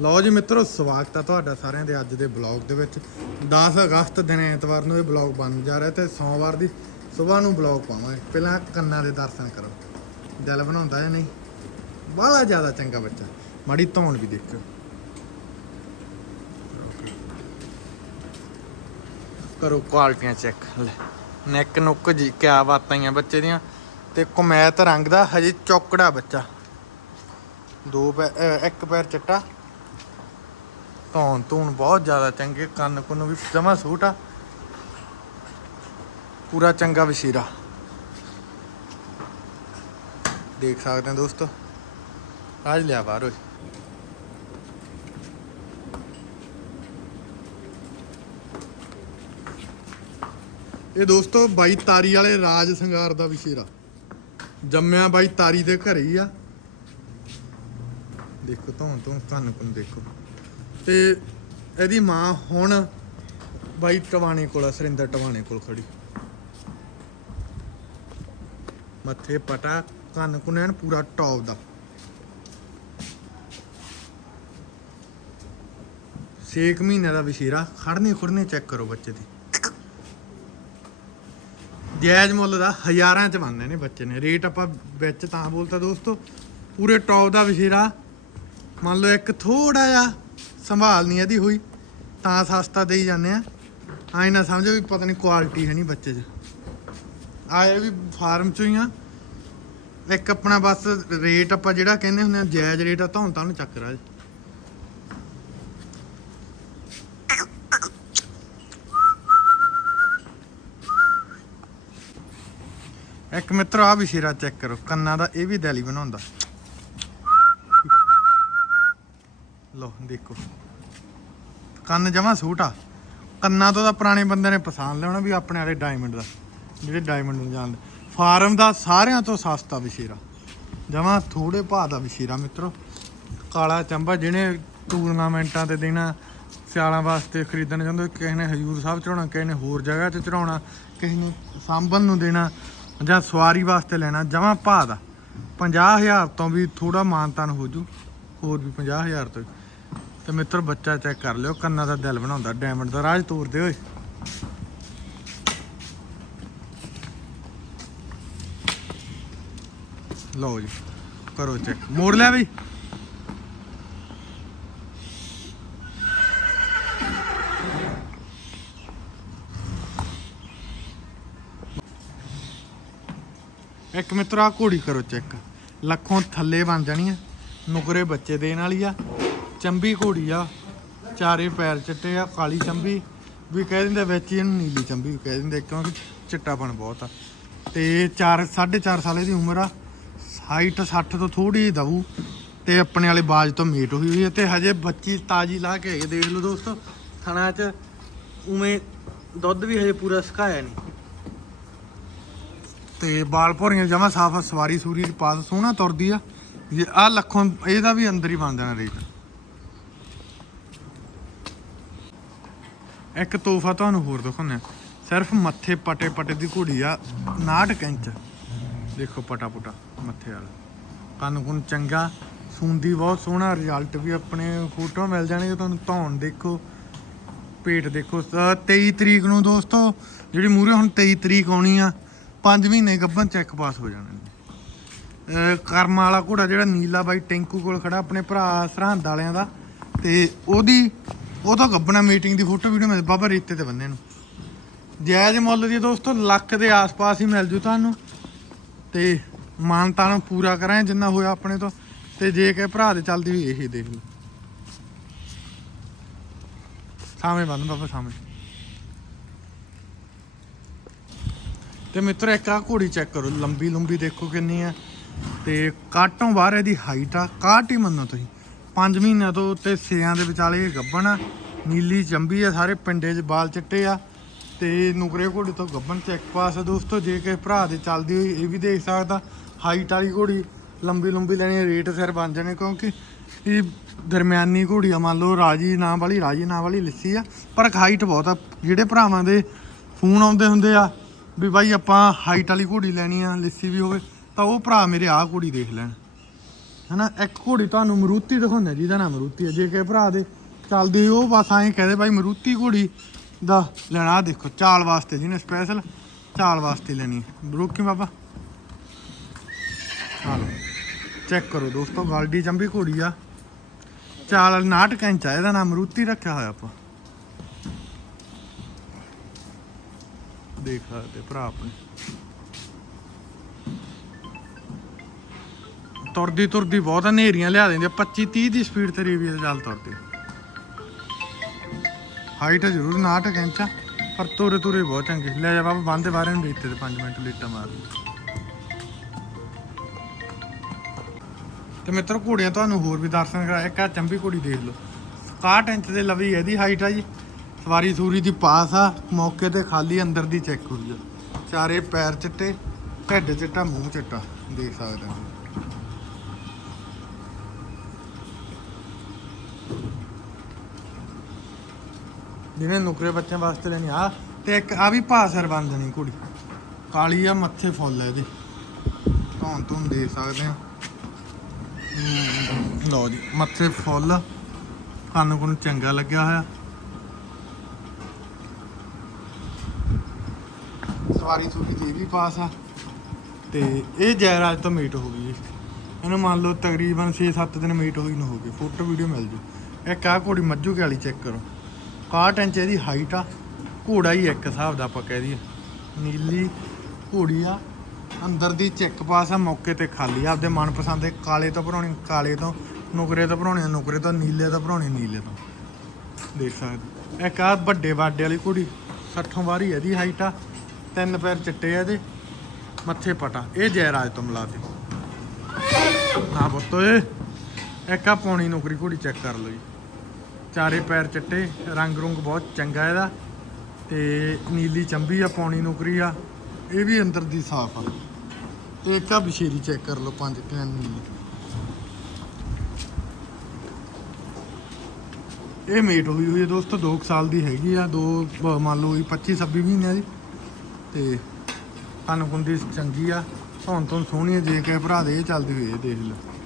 ਲਓ ਜੀ ਮਿੱਤਰੋ, ਸਵਾਗਤ ਹੈ ਤੁਹਾਡਾ ਸਾਰਿਆਂ ਦੇ ਅੱਜ ਦੇ ਬਲੌਗ ਦੇ ਵਿੱਚ। 10 ਅਗਸਤ ਦਿਨ ਐਤਵਾਰ ਨੂੰ ਇਹ ਬਲੌਗ ਬਣ ਜਾ ਰਿਹਾ ਤੇ ਸੋਮਵਾਰ ਦੀ ਸਵੇਰ ਨੂੰ ਬਲੌਗ ਪਾਵਾਂਗੇ। ਪਹਿਲਾਂ ਕੰਨਾਂ ਦੇ ਦਰਸ਼ਨ ਕਰੋ। ਦਿਲ ਬਣਾਉਂਦਾ ਜਾਂ ਨਹੀਂ? ਬੜਾ ਜ਼ਿਆਦਾ ਚੰਗਾ ਬੱਚਾ। ਮਾੜੀ ਧੌਣ ਵੀ ਦੇਖੋ ਕਰੋ ਕੁਆਲਟੀਆਂ ਚੈੱਕ ਲੈ ਨੈਕ ਨੁੱਕ ਜੀ, ਕਿਆ ਬਾਤਾਂ ਹੀ ਆ ਬੱਚੇ ਦੀਆਂ। ਤੇ ਕਮੈਤ ਰੰਗ ਦਾ ਹਜੇ ਚੌਕੜਾ ਬੱਚਾ। ਦੋ ਪੈ ਇੱਕ ਪੈਰ ਚਿੱਟਾ ਧੌਣ ਧੂਣ ਬਹੁਤ ਜ਼ਿਆਦਾ ਚੰਗੇ, ਕੰਨ ਕੁੰਨ ਵੀ ਜਮਾ ਸੂਟ ਆ। ਪੂਰਾ ਚੰਗਾ ਵਸ਼ੀਰਾ ਦੇਖ ਸਕਦੇ ਹੋ ਦੋਸਤੋ ਆਜ ਲਿਆ ਬਾਹਰ ਓਏ। ਇਹ ਦੋਸਤੋ ਬਾਈ ਤਾਰੀ ਵਾਲੇ ਰਾਜ ਸੰਗਾਰ ਦਾ ਵਿਸ਼ੇਰਾ ਜੰਮਿਆ ਬਾਈ ਤਾਰੀ ਦੇ ਘਰੇ ਹੀ ਆ। ਦੇਖੋ ਧੌਣ ਧੌਣ, ਕੰਨ ਕੁੰਨ ਦੇਖੋ। ਤੇ ਇਹਦੀ ਮਾਂ ਹੁਣ ਬਾਈ ਟਵਾਣੇ ਕੋਲ ਆ, ਸਰਿੰਦਰ ਟਵਾਣੇ ਕੋਲ ਖੜੀ। ਮੱਥੇ ਪਟਾ, ਕੰਨ ਕੁੰਨ ਪੂਰਾ ਟੌਪ ਦਾ। ਛੇ ਕੁ ਮਹੀਨੇ ਦਾ ਵਿਸ਼ੇਰਾ ਖੜਨੀ ਖੁੜਨੀ ਚੈੱਕ ਕਰੋ ਬੱਚੇ ਦੀ। ਜਾਇਜ਼ ਮੁੱਲ ਦਾ ਹਜ਼ਾਰਾਂ ਚ ਮੰਨਦੇ ਨੇ ਬੱਚੇ ਨੇ। ਰੇਟ ਆਪਾਂ ਵਿੱਚ ਤਾਂ ਬੋਲਤਾ ਦੋਸਤੋ, ਪੂਰੇ ਟੌਪ ਦਾ ਵਿਸ਼ੇਰਾ। ਮੰਨ ਲਓ ਇੱਕ ਥੋੜਾ ਜਿਹਾ ਸੰਭਾਲ ਨਹੀਂ ਇਹਦੀ ਹੋਈ, ਤਾਂ ਸਸਤਾ ਦੇਈ ਜਾਂਦੇ ਆ। ਆਏ ਨਾ ਸਮਝੋ ਵੀ ਪਤਾ ਨਹੀਂ ਕੁਆਲਿਟੀ ਹੈ ਨਹੀਂ ਬੱਚੇ 'ਚ। ਆਏ ਵੀ ਫਾਰਮ ਚੋਂ ਹੀ ਆ। ਇੱਕ ਆਪਣਾ ਬਸ ਰੇਟ ਆਪਾਂ ਜਿਹੜਾ ਕਹਿੰਦੇ ਹੁੰਦੇ ਆ, ਜਾਇਜ਼ ਰੇਟ ਆ, ਤਾਂ ਤਾਂ ਨੂੰ ਚੱਕ ਰਾ ਇੱਕ ਮਿੱਤਰ ਆ ਵਿਸ਼ੇਰਾ ਚੈੱਕ ਕਰੋ, ਕੰਨਾਂ ਦਾ ਇਹ ਵੀ ਦੈਲੀ ਬਣਾਉਂਦਾ। ਲੋ ਦੇਖੋ। ਕੰਨ ਜਮਾ ਸੂਟ ਆ। ਕੰਨਾਂ ਤੋਂ ਤਾਂ ਪੁਰਾਣੇ ਬੰਦੇ ਨੇ ਪਛਾਣ ਲਿਆ ਹੋਣਾ ਵੀ ਆਪਣੇ ਵਾਲੇ ਡਾਇਮੰਡ ਦਾ, ਜਿਹੜੇ ਡਾਇਮੰਡ ਨੂੰ ਜਾਣਦੇ। ਫਾਰਮ ਦਾ ਸਾਰਿਆਂ ਤੋਂ ਸਸਤਾ ਵਿਸ਼ੇਰਾ ਜਮਾ ਥੋੜੇ ਭਾਅ ਦਾ ਵਿਸ਼ੇਰਾ ਮਿੱਤਰੋ। ਕਾਲਾ ਚੰਬਾ ਜਿਹਨੇ ਟੂਰਨਾਮੈਂਟਾਂ ਤੇ ਦੇਣਾ, ਸਿਆਲਾਂ ਵਾਸਤੇ ਖਰੀਦਣਾ ਚਾਹੁੰਦੇ ਕਿਸੇ ਨੇ ਹਜੂਰ ਸਾਹਿਬ ਚੜਾਉਣਾ ਕਿਸੇ ਨੇ ਹੋਰ ਜਗ੍ਹਾ ਤੇ ਚੜਾਉਣਾ ਕਿਸੇ ਨੇ ਸਾਂਭਣ ਨੂੰ ਦੇਣਾ, ਜਾਂ ਸਵਾਰੀ ਵਾਸਤੇ ਲੈਣਾ, ਜਮਾ ਭਾਅ ਦਾ। 50000 ਤੋਂ ਵੀ ਥੋੜਾ ਮਾਨਤਾਨ ਹੋ ਜੂ, ਹੋਰ ਵੀ 50000 ਤੋਂ ਤੇ ਮਿੱਤਰ ਬੱਚਾ ਚੈੱਕ ਕਰ ਲਿਓ, ਕੰਨਾਂ ਦਾ ਦਿਲ ਬਣਾਉਂਦਾ ਡਾਇਮੰਡ ਦਾ, ਰਾਜ ਤੋਰਦੇ ਓਏ। ਲਓ ਜੀ, ਕਰੋ ਚੈੱਕ। ਮੋੜ ਲਿਆ ਬਈ। ਇੱਕ ਮਿੱਤਰ ਆ ਘੋੜੀ ਕਰੋ ਚੈੱਕ। ਲੱਖੋਂ ਥੱਲੇ ਬਣ ਜਾਣੀ ਆ, ਨੁਕਰੇ ਬੱਚੇ ਦੇਣ ਵਾਲੀ ਆ। ਚੰਬੀ ਘੋੜੀ ਆ ਚਾਰੇ ਪੈਰ ਚਿੱਟੇ ਆ ਕਾਲੀ ਚੰਬੀ। ਵੀ ਕਹਿ ਦਿੰਦੇ ਵਿੱਚ ਹੀ ਇਹਨੂੰ ਨੀਲੀ ਚੰਬੀ ਵੀ ਕਹਿ ਦਿੰਦੇ ਕਿਉਂਕਿ ਚਿੱਟਾਪਣ ਬਹੁਤ ਆ। ਤੇ 4 4.5 ਸਾਲ ਦੀ ਉਮਰ ਆ। ਹਾਈਟ 60 ਤੋਂ ਥੋੜੀ ਦਊ ਤੇ ਆਪਣੇ ਵਾਲੇ ਬਾਜ ਤੋਂ ਮੀਟ ਹੋਈ ਹੋਈ ਹੈ ਤੇ ਹਜੇ ਬੱਚੀ ਤਾਜੀ ਲਾ ਕੇ ਹੈਗੇ ਦੇਖ ਲਓ ਦੋਸਤੋ ਥਣਾ 'ਚ ਉਵੇਂ ਦੁੱਧ ਵੀ ਹਜੇ ਪੂਰਾ ਸੁਕਾਇਆ ਨਹੀਂ ਤੇ ਬਾਲ ਭੋਰੀਆਂ ਜਮਾ ਸਾਫ਼ ਆ, ਸਵਾਰੀ ਸੂਰੀ ਦੀ ਪਾਸ ਸੋਹਣਾ ਤੁਰਦੀ ਆ। ਜੇ ਆ ਲੱਖੋਂ ਇਹਦਾ ਵੀ ਅੰਦਰ ਹੀ ਬਣ ਜਾਣਾ ਰੇਟ। ਇੱਕ ਤੋਹਫਾ ਤੁਹਾਨੂੰ ਹੋਰ ਦਿਖਾਉਂਦੇ ਆ ਸਿਰਫ ਮੱਥੇ ਪਟੇ ਪਟੇ ਦੀ ਘੋੜੀ ਆ 59 ਇੰਚ ਦੇਖੋ ਪਟਾ ਪੁਟਾ, ਮੱਥੇ ਵਾਲਾ। ਕੰਨ ਕੁੰਨ ਚੰਗਾ, ਸੁੰਦੀ ਬਹੁਤ ਸੋਹਣਾ ਰਿਜ਼ਲਟ ਵੀ ਆਪਣੇ ਫੋਟੋ ਮਿਲ ਜਾਣਗੇ ਤੁਹਾਨੂੰ ਧੌਣ ਦੇਖੋ, ਪੇਟ ਦੇਖੋ। ਅਹ 23 ਤਰੀਕ ਨੂੰ ਦੋਸਤੋ, ਜਿਹੜੀ ਮੂਰੇ ਹੁਣ 23 ਤਰੀਕ ਆਉਣੀ ਆ 5 ਮਹੀਨੇ ਗੱਭਨ ਚੈੱਕ ਪਾਸ ਹੋ ਜਾਣੇ ਨੇ। ਕਰਮ ਵਾਲਾ ਘੋੜਾ ਜਿਹੜਾ ਨੀਲਾ ਬਾਈ ਟੈਂਕੂ ਕੋਲ ਖੜਾ, ਆਪਣੇ ਭਰਾ ਸਰਹੰਦ ਵਾਲਿਆਂ ਦਾ, ਤੇ ਉਹਦੀ ਉਹ ਤਾਂ ਗੱਬਣਾ ਮੀਟਿੰਗ ਦੀ ਫੋਟੋ ਵੀਡੀਓ ਮਿਲ ਬਾਬਾ ਰੇਤੇ ਤੇ ਬੰਨੇ ਨੂੰ। ਜਾਇਜ਼ ਮੁੱਲ ਦੀ ਦੋਸਤੋ, ਲੱਖ ਦੇ ਆਸ-ਪਾਸ ਹੀ ਮਿਲ ਜੂ ਤੁਹਾਨੂੰ। ਤੇ ਮਾਨਤਾ ਨੂੰ ਪੂਰਾ ਕਰਾਂ ਜਿੰਨਾ ਹੋਇਆ ਆਪਣੇ ਤੋਂ। ਤੇ ਜੇ ਕਿ ਭਰਾ ਦੇ ਚੱਲਦੀ ਹੋਈ ਇਹ ਦੇਖ ਲਓ। ਸਾਹਮਣੇ ਬੰਨ ਬਾਬਾ, ਸਾਹਮਣੇ। ਤੇ ਮਿੱਤਰ, ਇੱਕ ਆ ਘੋੜੀ ਚੈੱਕ ਕਰੋ। ਲੰਬੀ ਲੰਬੀ ਦੇਖੋ ਕਿੰਨੀ ਆ। ਤੇ ਕਾਟੋਂ ਬਾਹਰ ਇਹਦੀ ਹਾਈਟ ਆ। ਕਾਟ ਹੀ ਮੰਨੋ ਤੁਸੀਂ। 5 ਮਹੀਨਿਆਂ ਤੋਂ ਤੇ ਸਿਆਂ ਦੇ ਵਿਚਾਲੇ ਇਹ ਗੱਬਣ ਆ। ਨੀਲੀ ਚੰਬੀ ਆ, ਸਾਰੇ ਪਿੰਡੇ 'ਚ ਬਾਲ ਚਿੱਟੇ ਆ। ਤੇ ਨੁਕਰੇ ਘੋੜੀ ਤੋਂ ਗੱਬਣ ਚੈੱਕ ਪਾਸ ਆ ਦੋਸਤੋ, ਜੇ ਕਿਸੇ ਭਰਾ ਦੇ ਚੱਲਦੀ ਹੋਈ, ਇਹ ਵੀ ਦੇਖ ਸਕਦਾ। ਹਾਈਟ ਵਾਲੀ ਘੋੜੀ, ਲੰਬੀ ਲੰਬੀ ਲੈਣੀ, ਰੇਟ ਸਿਰ ਬਣ ਜਾਣੇ, ਕਿਉਂਕਿ ਇਹ ਦਰਮਿਆਨੀ ਘੋੜੀ ਆ। ਮੰਨ ਲਓ ਰਾਜੀ ਨਾਂ ਵਾਲੀ, ਰਾਜੀ ਨਾਂ ਵਾਲੀ ਲਿੱਸੀ ਆ। ਪਰ ਹਾਈਟ ਬਹੁਤ ਆ। ਜਿਹੜੇ ਭਰਾਵਾਂ ਦੇ ਫੋਨ ਆਉਂਦੇ ਹੁੰਦੇ ਆ, ਵੀ ਬਾਈ ਆਪਾਂ ਹਾਈਟ ਵਾਲੀ ਘੋੜੀ ਲੈਣੀ ਆ, ਲਿੱਸੀ ਵੀ ਹੋਵੇ, ਤਾਂ ਉਹ ਭਰਾ ਮੇਰੇ ਆਹ ਘੋੜੀ ਦੇਖ ਲੈਣ। ਹਨਾ, ਇੱਕ ਘੋੜੀ ਤੁਹਾਨੂੰ ਮਰੂਤੀ ਦਿਖਾਉਂਦੇ, ਜਿਹਦਾ ਨਾਮ ਮਰੂਤੀ ਹੈ ਜੇ ਕਿ ਭਰਾ ਦੇ ਚੱਲਦੀ ਉਹ ਬਸ ਐਂ ਕਹਦੇ ਬਾਈ, ਮਰੂਤੀ ਘੋੜੀ ਦਾ ਲੈਣਾ ਦੇਖੋ, ਚਾਲ ਵਾਸਤੇ ਜਿਹਨੇ ਸਪੈਸ਼ਲ ਚਾਲ ਵਾਸਤੇ ਲੈਣੀ ਰੋਕੀ ਬਾਬਾ? ਚਲੋ ਚੈੱਕ ਕਰੋ ਦੋਸਤੋ, ਗਾਲਡੀ ਚੰਬੀ ਘੋੜੀ ਆ। ਚਾਲ 69 ਇੰਚ ਆ, ਇਹਦਾ ਨਾਮ ਮਰੂਤੀ ਰੱਖਿਆ ਹੋਇਆ ਆਪਾਂ। ਦੇਖ ਸਕਦੇ ਭਰਾ ਆਪਣੇ। ਤੁਰਦੀ ਤੁਰਦੀ ਬਹੁਤ ਹਨੇਰੀਆਂ ਲਿਆ ਦਿੰਦੀ 25 30 ਦੀ ਸਪੀਡ ਤੇ ਰੇਵੀ ਚੱਲ ਤੁਰਦੀ ਹਾਈਟ ਜ਼ਰੂਰ 69 ਇੰਚ ਆ ਪਰ ਤੁਰੇ ਤੁਰੇ ਬਹੁਤ ਚੰਗੇ ਲੈ ਜਾ ਬਾਬਾ ਬੰਦੇ ਬਾਰੇ ਨੂੰ ਦਿੱਤੇ ਤੇ 5 ਮਿੰਟ ਲੀਟਾ ਮਾਰ। ਤੇ ਮਿੱਤਰ, ਘੋੜੀਆਂ ਤੁਹਾਨੂੰ ਹੋਰ ਵੀ ਦਰਸ਼ਨ ਕਰਾਇਆ ਇੱਕ ਆ ਚੰਬੀ ਘੋੜੀ ਦੇਖ ਲਓ। 61 ਇੰਚ ਦੇ ਲਵੀ ਇਹਦੀ ਹਾਈਟ ਆ ਜੀ। ਸਵਾਰੀ ਸੂਰੀ ਦੀ ਪਾਸ ਆ। ਮੌਕੇ ਤੇ ਖਾਲੀ ਅੰਦਰ ਦੀ ਚੈੱਕ ਹੋਈ ਆ। ਚਾਰੇ ਪੈਰ ਚਿੱਟੇ, ਢਿੱਡ ਚਿੱਟਾ, ਮੂੰਹ ਚਿੱਟਾ। ਦੇਖ ਸਕਦੇ ਹੋ। ਜਿਹਨੇ ਨੁਕਰੇ ਬੱਚਿਆਂ ਵਾਸਤੇ ਲੈਣੀ ਆ। ਤੇ ਇੱਕ ਆ ਵੀ ਭਾਸਰ ਬਣ ਜਾਣੀ ਕੁੜੀ। ਕਾਲੀ ਆ, ਮੱਥੇ ਫੁੱਲ ਇਹਦੇ। ਧੌਣ ਧੁਣ ਦੇਖ ਸਕਦੇ ਆ। ਲਓ ਜੀ, ਮੱਥੇ ਫੁੱਲ। ਸਾਨੂੰ ਕੁਨ ਚੰਗਾ ਲੱਗਿਆ ਹੋਇਆ। ਸਵਾਰੀ ਸੂਰੀ ਤੇ ਇਹ ਵੀ ਪਾਸ ਆ। ਤੇ ਇਹ ਜੈਰਾਜ ਤੋਂ ਮੀਟ ਹੋ ਗਈ ਜੀ। ਇਹਨੂੰ ਮੰਨ ਲਓ ਤਕਰੀਬਨ 6-7 ਦਿਨ ਮੀਟ ਹੋਈ ਨੂੰ ਹੋ ਗਈ। ਫੋਟੋ ਵੀਡੀਓ ਮਿਲ ਜੂ। ਇੱਕ ਆ ਘੋੜੀ ਮੱਝੂ ਕੇ ਵਾਲੀ ਚੈੱਕ ਕਰੋ। 61 ਇੰਚ ਇਹਦੀ ਹਾਈਟ ਆ, ਘੋੜਾ ਹੀ ਇੱਕ ਹਿਸਾਬ ਦਾ ਆਪਾਂ ਕਹਿ ਦਈਏ। ਨੀਲੀ ਘੋੜੀ ਆ, ਅੰਦਰ ਦੀ ਚੈੱਕ ਪਾਸ ਆ, ਮੌਕੇ ਤੇ ਖਾਲੀ ਆ, ਆਪਦੇ ਮਨਪਸੰਦ ਦੇ ਕਾਲੇ ਤੋਂ ਭਰਾਉਣੀ ਕਾਲੇ ਤੋਂ, ਨੁਕਰੇ ਤੋਂ ਭਰਾਉਣੀ ਨੁਕਰੇ ਤੋਂ, ਨੀਲੇ ਤੋਂ ਭਰਾਉਣੀ ਨੀਲੇ ਤੋਂ। ਦੇਖ ਸਕਦੇ। ਇੱਕ ਆ ਵੱਡੇ ਵਾਡੇ ਵਾਲੀ ਘੋੜੀ 60 ਵਾਰੀ ਇਹਦੀ ਹਾਈਟ ਆ, ਤਿੰਨ ਪੈਰ ਚਿੱਟੇ ਆ ਇਹਦੇ, ਮੱਥੇ ਪਟਾ। ਇਹ ਜੈਰਾਜ ਤੋਂ ਮਿਲਾਤੇ ਹਾਂ ਪੁੱਤ ਓਏ, ਇੱਕ ਆ ਪੌਣੀ ਨੌਕਰੀ ਘੋੜੀ ਚੈੱਕ ਕਰ ਲਓ ਜੀ। ਚਾਰੇ ਪੈਰ ਚਿੱਟੇ, ਰੰਗ ਰੁੰਗ ਬਹੁਤ ਚੰਗਾ ਇਹਦਾ। ਤੇ ਨੀਲੀ ਚੰਬੀ ਆ, ਪੌਣੀ ਨੌਕਰੀ ਆ। ਇਹ ਵੀ ਅੰਦਰ ਦੀ ਸਾਫ਼ ਆ। ਤੇ ਇੱਕ ਆ ਬਸ਼ੇਰੀ ਚੈੱਕ ਕਰ ਲਓ, ਪੰਜ ਕੈਨ ਨੀਲੀ। ਇਹ ਮੇਟ ਹੋਈ ਹੋਈ ਹੈ ਦੋਸਤੋ 2 ਸਾਲ ਦੀ ਹੈਗੀ ਆ। ਦੋ ਮੰਨ ਲਓ 25 26 ਮਹੀਨਿਆਂ ਦੀ। ਤੇ ਕੰਨ ਕੁੰਦੀ ਚੰਗੀ ਆ। ਹੁਣ ਤੋਂ ਸੋਹਣੀ ਆ, ਜੇ ਕਿ ਭਰਾ ਦੇ ਇਹ ਚੱਲਦੀ ਹੋਈ ਇਹ ਦੇਖ ਲਓ।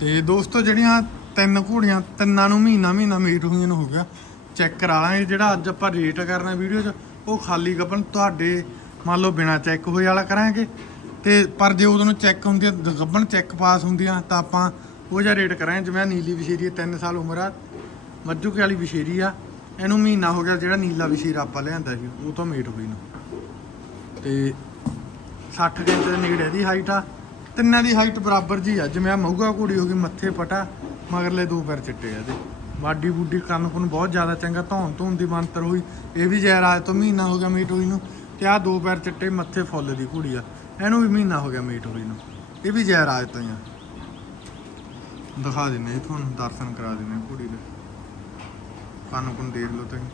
ਤੇ ਦੋਸਤੋ, ਜਿਹੜੀਆਂ ਤਿੰਨ ਘੋੜੀਆਂ, ਤਿੰਨਾਂ ਨੂੰ ਮਹੀਨਾ ਮਹੀਨਾ ਮੀਟ ਹੋਈਆਂ ਨੂੰ ਹੋ ਗਿਆ। ਚੈੱਕ ਕਰਾ ਲਾਂਗੇ, ਜਿਹੜਾ ਅੱਜ ਆਪਾਂ ਰੇਟ ਕਰਨਾ ਵੀਡੀਓ 'ਚ, ਉਹ ਖਾਲੀ ਗੱਪਨ ਤੁਹਾਡੇ, ਮੰਨ ਲਓ ਬਿਨਾ ਚੈੱਕ ਹੋਏ ਵਾਲਾ ਕਰਾਂਗੇ। ਤੇ ਪਰ ਜੇ ਉਦੋਂ ਚੈੱਕ ਹੁੰਦੀਆਂ ਗੱਬਣ ਚੈੱਕ ਪਾਸ ਹੁੰਦੀਆਂ, ਤਾਂ ਆਪਾਂ ਉਹ ਜਿਹਾ ਰੇਟ ਕਰਾਂਗੇ, ਜਿਵੇਂ ਨੀਲੀ ਵਿਸ਼ੇਰੀ 3 ਸਾਲ ਉਮਰ ਆ ਮੱਜੂਕੇ ਵਾਲੀ ਵਿਸ਼ੇਰੀ ਆ, ਇਹਨੂੰ ਮਹੀਨਾ ਹੋ ਗਿਆ, ਜਿਹੜਾ ਨੀਲਾ ਵਿਸ਼ੇਰਾ ਆਪਾਂ ਲਿਆਂਦਾ ਸੀ, ਉਹ ਤੋਂ ਮੀਟ ਹੋਈ ਨੂੰ। ਤੇ 60 ਇੰਚ ਦੇ ਨੇੜੇ ਇਹਦੀ ਹਾਈਟ ਆ ਤਿੰਨਾਂ ਦੀ ਹਾਈਟ ਬਰਾਬਰ ਜੀ ਆ। ਜਿਵੇਂ ਆ ਮਊਗਾ ਘੋੜੀ ਹੋ ਗਈ, ਮੱਥੇ ਪਟਾ, ਮਗਰਲੇ ਦੋ ਪੈਰ ਚਿੱਟੇ ਆ ਇਹਦੇ। ਬਾਡੀ ਬੂਡੀ ਕੰਨ ਕੁਨ ਬਹੁਤ ਜ਼ਿਆਦਾ ਚੰਗਾ, ਧੌਣ ਧੂਣ ਦੀ ਮੰਤਰ ਹੋਈ। ਇਹ ਵੀ ਜੈਰਾਜ ਤੋਂ ਮਹੀਨਾ ਹੋ ਗਿਆ ਮੀਟ ਹੋਈ ਨੂੰ। ਤੇ ਆ ਦੋ ਪੈਰ ਚਿੱਟੇ, ਮੱਥੇ ਫੁੱਲ ਦੀ ਘੋੜੀ ਆ। ਇਹਨੂੰ ਵੀ ਮਹੀਨਾ ਹੋ ਗਿਆ ਮੀਟ ਹੋਈ ਨੂੰ। ਇਹ ਵੀ ਜੈਰਾਜ ਤੋਂ ਹੀ ਆ। ਦਿਖਾ ਦਿੰਨੇ ਜੀ ਤੁਹਾਨੂੰ, ਦਰਸ਼ਨ ਕਰਾ ਦਿੰਨੇ ਘੋੜੀ ਦੇ। ਕੰਨ ਕੁਨ ਦੇਖ ਲਓ ਤੁਸੀਂ।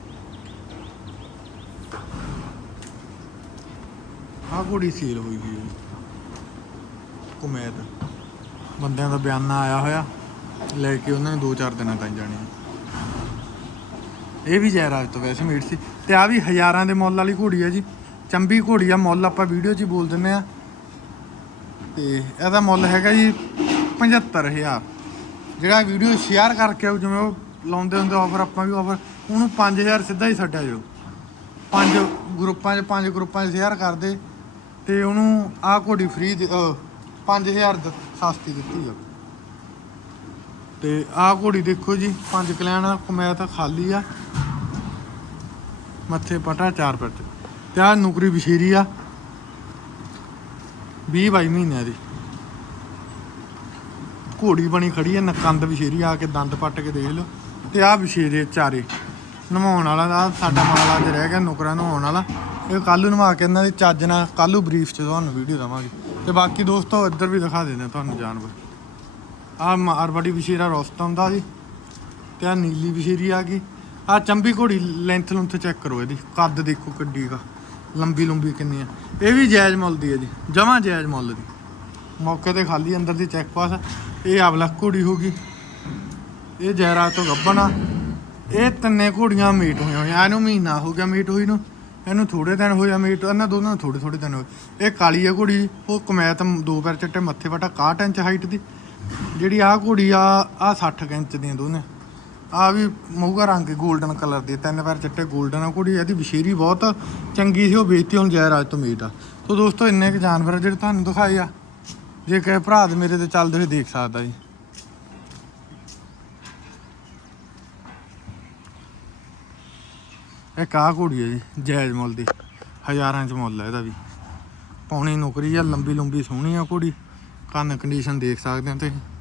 ਆਹ ਘੋੜੀ ਸੇਲ ਹੋਈ ਗਈ ਹੈ ਕੁਮੈਦ ਬੰਦਿਆਂ ਦਾ ਬਿਆਨਾ ਆਇਆ ਹੋਇਆ, ਲੈ ਕੇ ਉਹਨਾਂ ਨੇ 2-4 ਦਿਨਾਂ ਤਾਈਂ ਜਾਣੀ ਇਹ ਵੀ ਜੈਰਾਜ ਤੋਂ ਵੈਸੇ ਮੀਟ ਸੀ। ਤੇ ਆ ਵੀ ਹਜ਼ਾਰਾਂ ਦੇ ਮੁੱਲ ਵਾਲੀ ਘੋੜੀ ਆ ਜੀ। ਚੰਬੀ ਘੋੜੀ ਆ, ਮੁੱਲ ਆਪਾਂ ਵੀਡੀਓ 'ਚ ਹੀ ਬੋਲ ਦਿੰਨੇ ਆ। ਤੇ ਇਹਦਾ ਮੁੱਲ ਹੈਗਾ ਜੀ 75000 ਜਿਹੜਾ ਵੀਡੀਓ ਸ਼ੇਅਰ ਕਰਕੇ ਆਊ, ਜਿਵੇਂ ਉਹ ਲਾਉਂਦੇ ਹੁੰਦੇ ਆਫਰ ਆਪਾਂ ਵੀ ਆਫਰ ਉਹਨੂੰ 5000 ਸਿੱਧਾ ਹੀ ਛੱਡਿਆ ਜਾਓ ਪੰਜ ਗਰੁੱਪਾਂ 'ਚ, ਪੰਜ ਗਰੁੱਪਾਂ 'ਚ ਸ਼ੇਅਰ ਕਰਦੇ। ਤੇ ਉਹਨੂੰ ਆਹ ਘੋੜੀ ਫ੍ਰੀ 5000 ਸਸਤੀ ਦਿੱਤੀ ਆ। ਤੇ ਆਹ ਘੋੜੀ ਦੇਖੋ ਜੀ, ਪੰਜ ਕਲਿਆਣਾ ਕਮੈਤ ਖਾਲੀ ਆ। ਮੱਥੇ ਪਟਾ ਚਾਰ ਪੈਰ ਤੇ ਆਹ ਨੁਕਰੀ ਬਸ਼ੀਰੀ ਆ 20 ਬਾਈ ਮਹੀਨਿਆਂ ਦੀ। ਘੋੜੀ ਬਣੀ ਖੜੀ ਆ, ਨਕੰਦ ਬਸ਼ੀਰੀ ਆ ਕੇ ਦੰਦ ਪੱਟ ਕੇ ਦੇਖ ਲਓ। ਤੇ ਆਹ ਬਸ਼ੀਰੇ ਚਾਰੇ ਨਵਾਉਣ ਵਾਲਾ ਦਾ ਸਾਡਾ ਮਾਲ ਅੱਜ ਰਹਿ ਗਿਆ ਨੁਕਰਾ ਨਵਾਉਣ ਵਾਲਾ। ਇਹ ਕੱਲ ਨੂੰ ਨਵਾ ਕੇ ਇਹਨਾਂ ਦੀ ਚੱਜ ਨਾਲ ਕੱਲ ਨੂੰ ਬਰੀਫ ਚ ਤੁਹਾਨੂੰ ਵੀਡੀਓ ਦਵਾਂਗੇ। ਤੇ ਬਾਕੀ ਦੋਸਤੋ ਇੱਧਰ ਵੀ ਦਿਖਾ ਦਿੰਦੇ ਤੁਹਾਨੂੰ ਜਾਨਵਰ। ਆ ਮਾਰਵਾੜੀ ਵਿਸ਼ੇਰਾ ਰੋਸਤਮ ਦਾ ਜੀ, ਤੇ ਆ ਨੀਲੀ ਵਿਸ਼ੇਰੀ ਆ ਗਈ। ਆ ਚੰਬੀ ਘੋੜੀ ਲੈਂਥ ਲੁੰਥ ਚੈੱਕ ਕਰੋ ਇਹਦੀ, ਕੱਦ ਦੇਖੋ ਕਿੱਡੀ ਦਾ ਲੰਬੀ ਲੰਬੀ ਕਿੰਨੀ ਆ। ਇਹ ਵੀ ਜਾਇਜ਼ ਮੁੱਲ ਦੀ ਹੈ ਜੀ, ਜਮਾਂ ਜਾਇਜ਼ ਮੁੱਲ ਦੀ। ਮੌਕੇ ਤੇ ਖਾਲੀ ਅੰਦਰ ਦੀ ਚੈੱਕ ਪਾਸ ਇਹ ਆਵਲਾ ਘੋੜੀ ਹੋ ਗਈ। ਇਹ ਜੈਰਾ ਤੋਂ ਗੱਬਣ ਆ। ਇਹ ਤਿੰਨੇ ਘੋੜੀਆਂ ਮੀਟ ਹੋਈਆਂ ਹੋਈਆਂ, ਇਹਨੂੰ ਮਹੀਨਾ ਹੋ ਗਿਆ ਮੀਟ ਹੋਈ ਨੂੰ। ਇਹਨੂੰ ਥੋੜੇ ਦਿਨ ਹੋਇਆ ਮੀਟ ਇਹਨਾਂ ਦੋਨਾਂ ਨੂੰ ਥੋੜੇ ਥੋੜੇ ਦਿਨ ਹੋਏ ਇਹ ਕਾਲੀ ਆ ਘੋੜੀ, ਉਹ ਕਮੈਤ ਦੋ ਪੈਰ ਚੱਟੇ, ਮੱਥੇ ਵਟਾ 61 ਇੰਚ ਹਾਈਟ ਦੀ। ਜਿਹੜੀ ਆਹ ਘੋੜੀ ਆ ਆ 60 ਕੁ ਇੰਚ ਦੀਆਂ ਦੋਨੇ। ਆ ਵੀ ਮੂੰਗਾ ਰੰਗ 골ਡਨ ਕਲਰ ਦੀ ਤਿੰਨ ਪੈਰ ਚਿੱਟੇ 골ਡਨ ਆ ਘੋੜੀ। ਇਹਦੀ ਬਸ਼ੀਰੀ ਬਹੁਤ ਚੰਗੀ ਸੀ, ਉਹ ਵੇਚਤੀ ਹੁਣ ਜੈਰਾਜ ਤੋਂ ਮੀਟ ਆ। ਸੋ ਦੋਸਤੋ, ਇੰਨੇ ਕੁ ਜਾਨਵਰ ਆ ਜਿਹੜੇ ਤੁਹਾਨੂੰ ਦਿਖਾਏ ਆ। ਜੇ ਕਹੇ ਭਰਾ ਦੇ ਮੇਰੇ ਤੇ ਚੱਲਦੇ ਹੋਏ ਦੇਖ ਸਕਦਾ ਜੀ। ਇੱਕ ਕਾ ਘੋੜੀ ਹੈ ਜੀ, ਜਾਇਜ਼ ਮੁੱਲ ਦੀ, ਹਜ਼ਾਰਾਂ ਚ ਮੁੱਲ ਹੈ ਇਹਦਾ ਵੀ। ਪੌਣੀ ਨੌਕਰੀ ਆ ਲੰਬੀ ਲੰਬੀ ਸੋਹਣੀ ਆ ਘੋੜੀ, ਕੰਨ ਕੰਡੀਸ਼ਨ ਦੇਖ ਸਕਦੇ ਹੋ ਤੁਸੀਂ।